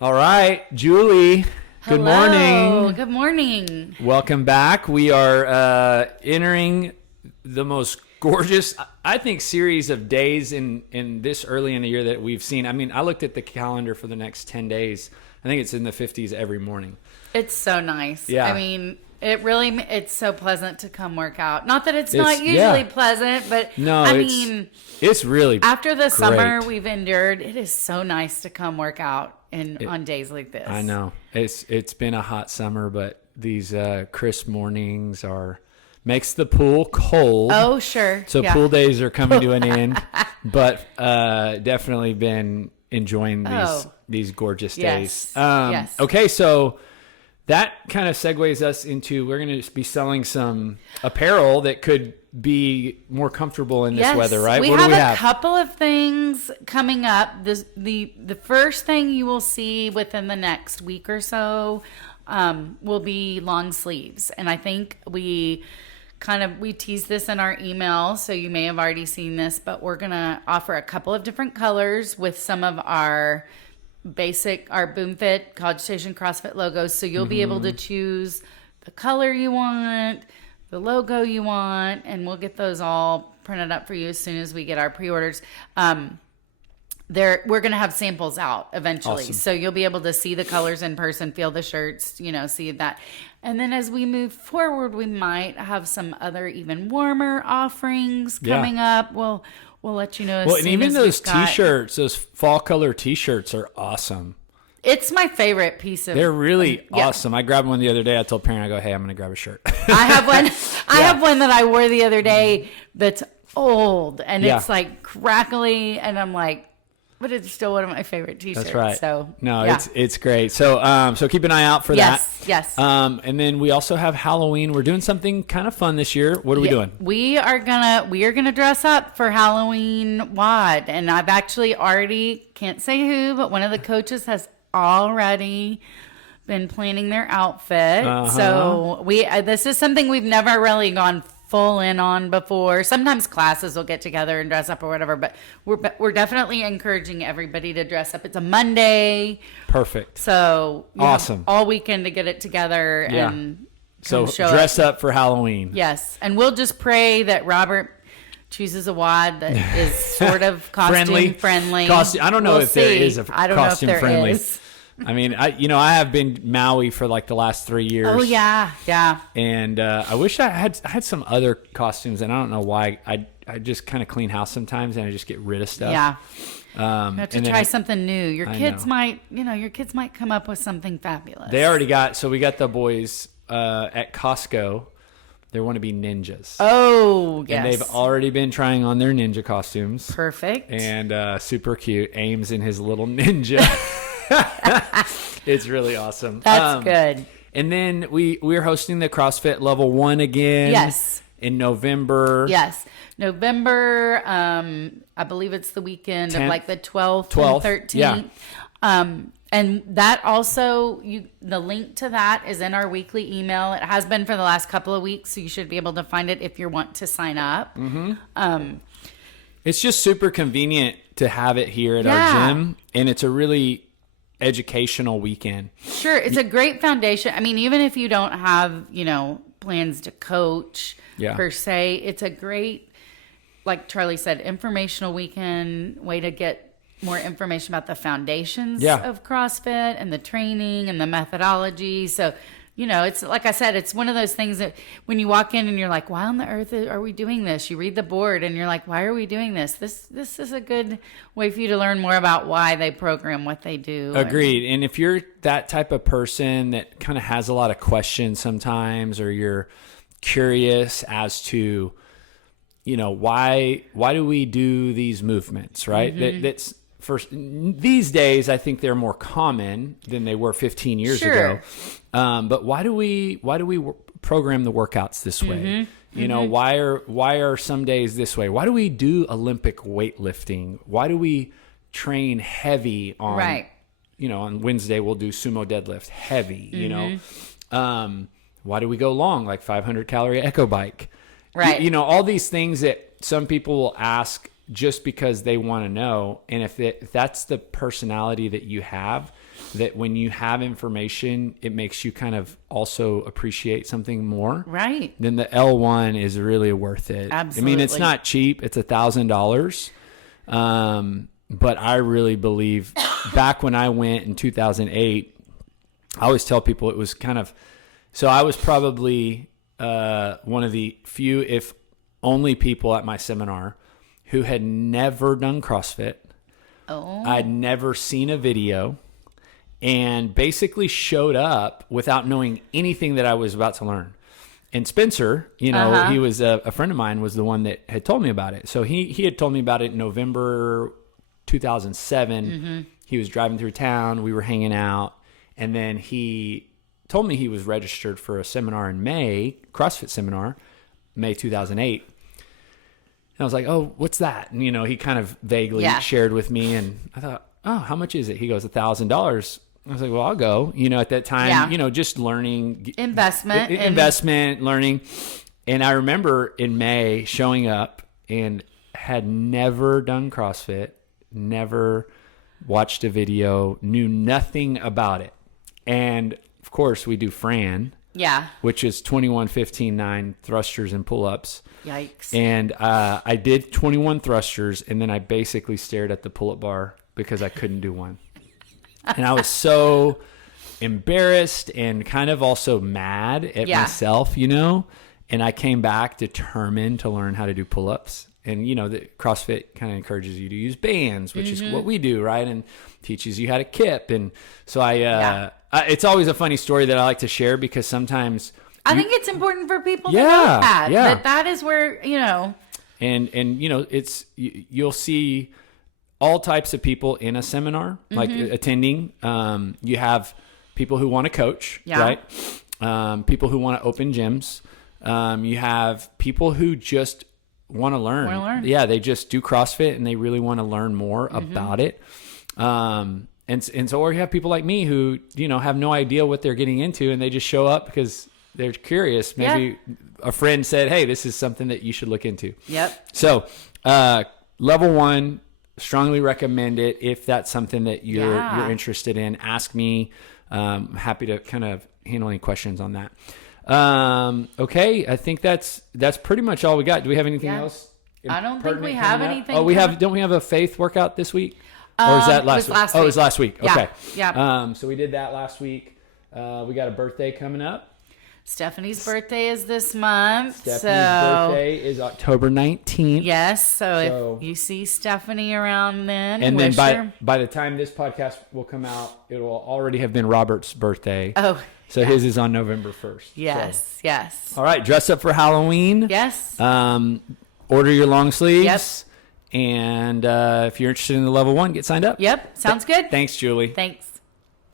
All right, Julie. Good Hello. morning. Good morning. Welcome back. We are entering the most gorgeous, I think, series of days in this early in the year that we've seen. I mean, I looked at the calendar for the next 10 days. I think it's in the 50s every morning. It's so nice. Yeah. I mean, it's so pleasant to come work out. Not that it's not usually pleasant, but No, I mean, it's really after the summer great. we've endured, it is so nice to come work out on days like this. I know. It's been a hot summer, but these crisp mornings makes the pool cold. Oh, sure. So Yeah. pool days are coming to an end, but definitely been enjoying these gorgeous days. Yes. Okay, so that kind of segues us into we're going to be selling some apparel that could be more comfortable in this weather, right? We What have do we a have? couple of things coming up. The first thing you will see within the next week or so will be long sleeves, and I think we teased this in our email, so you may have already seen this, but we're gonna offer a couple of different colors with some of our Boom Fit College Station CrossFit logos. So you'll be able to choose the color you want, the logo you want, and we'll get those all printed up for you as soon as we get our pre-orders. We're going to have samples out eventually. Awesome. So you'll be able to see the colors in person, feel the shirts, see that. And then as we move forward, we might have some other even warmer offerings coming up. We'll let you know as Well, soon and even as those we've got- T-shirts, those fall color T-shirts are awesome. It's my favorite piece of. They're really yeah. awesome. I grabbed one the other day. I told Perrin, I go, hey, I'm going to grab a shirt. I have one. I have one that I wore the other day that's old and Yeah. it's like crackly, and I'm like, but it's still one of my favorite T-shirts. That's right. So no, yeah. it's great. So so keep an eye out for that. Yes. And then we also have Halloween. We're doing something kind of fun this year. What are we doing? We are gonna dress up for Halloween WOD, and I've actually already, can't say who, but one of the coaches has already been planning their outfit. So this is something we've never really gone full in on before. Sometimes classes will get together and dress up or whatever, but we're definitely encouraging everybody to dress up. It's a Monday, Perfect. so you Awesome. have all weekend to get it together Yeah. and So come show dress up. up for Halloween. Yes, and we'll just pray that Robert chooses a WOD that is sort of costume friendly. I don't know We'll if there see. is a I don't know if costume there friendly. is. I mean, I have been Maui for like the last 3 years. Oh yeah. And I wish I had some other costumes, and I don't know why. I just kind of clean house sometimes, and I just get rid of stuff. Yeah. You have to and then try something new. Your I kids know. might come up with something fabulous. They already got. So we got the boys at Costco. They want to be ninjas. Oh yes. And they've already been trying on their ninja costumes. Perfect. And super cute. Ames in his little ninja. It's really awesome. That's good. And then we're hosting the CrossFit Level 1 again. Yes. In November. Yes. November, I believe it's the weekend 10th, of like the 12th 12th, and 13th. yeah. And that also, the link to that is in our weekly email. It has been for the last couple of weeks, so you should be able to find it if you want to sign up. Mm-hmm. It's just super convenient to have it here at our gym. And it's a really educational weekend. Sure. It's a great foundation. I mean, even if you don't have, plans to coach per se, it's a great, like Charlie said, informational weekend, way to get more information about the foundations of CrossFit and the training and the methodology. So, it's like I said, it's one of those things that when you walk in and you're like, why on the earth are we doing this? You read the board and you're like, why are we doing this? This is a good way for you to learn more about why they program what they do. Agreed. And if you're that type of person that kind of has a lot of questions sometimes, or you're curious as to, why do we do these movements, right? Mm-hmm. That's first these days, I think they're more common than they were 15 years ago. But why do we program the workouts this way? Mm-hmm. Why are some days this way? Why do we do Olympic weightlifting? Why do we train heavy on, on Wednesday we'll do sumo deadlift heavy, why do we go long, like 500 calorie echo bike? Right. All these things that some people will ask just because they want to know. And if that's the personality that you have, that when you have information, it makes you kind of also appreciate something more. Right. Then the L1 is really worth it. Absolutely. I mean, it's not cheap. It's $1,000. But I really believe back when I went in 2008, I always tell people it was kind of, so I was probably one of the few, if only people at my seminar who had never done CrossFit. Oh. I'd never seen a video and basically showed up without knowing anything that I was about to learn. And Spencer, he was a friend of mine, was the one that had told me about it. So he had told me about it in November 2007. Mm-hmm. He was driving through town. We were hanging out. And then he told me he was registered for a seminar in May, CrossFit seminar, May 2008. And I was like, oh, what's that? And, he kind of vaguely shared with me. And I thought, oh, how much is it? He goes, $1,000. I was like, well, I'll go. At that time, just learning. Investment, learning. And I remember in May showing up and had never done CrossFit, never watched a video, knew nothing about it. And, of course, we do Fran. Yeah. Which is 21, 15, 9 thrusters and pull-ups. Yikes. And I did 21 thrusters, and then I basically stared at the pull-up bar because I couldn't do one. And I was so embarrassed and kind of also mad at myself, And I came back determined to learn how to do pull-ups. And, the CrossFit kind of encourages you to use bands, which is what we do, right? And teaches you how to kip. And so it's always a funny story that I like to share because sometimes I think it's important for people to know that. That is where, And it's you'll see all types of people in a seminar, like attending. You have people who want to coach, right? People who want to open gyms. You have people who just want to learn. Yeah, they just do CrossFit and they really want to learn more about it. And so, or you have people like me who, have no idea what they're getting into and they just show up because they're curious. Maybe a friend said, hey, this is something that you should look into. Yep. So, level 1, strongly recommend it. If that's something that you're interested in, ask me. Happy to kind of handle any questions on that. Okay. I think that's pretty much all we got. Do we have anything else? I don't think we have anything. Oh, don't we have a faith workout this week? Or is that last week? Oh, it was last week. Okay. Yeah. So we did that last week. We got a birthday coming up. Stephanie's birthday is this month. Stephanie's birthday is October 19th. Yes. So if you see Stephanie around then, and then by the time this podcast will come out, it will already have been Robert's birthday. Oh. So his is on November 1st. Yes. Yes. All right. Dress up for Halloween. Yes. Order your long sleeves. Yep. And if you're interested in the level 1, get signed up. Yep. Sounds good. Thanks, Julie. Thanks.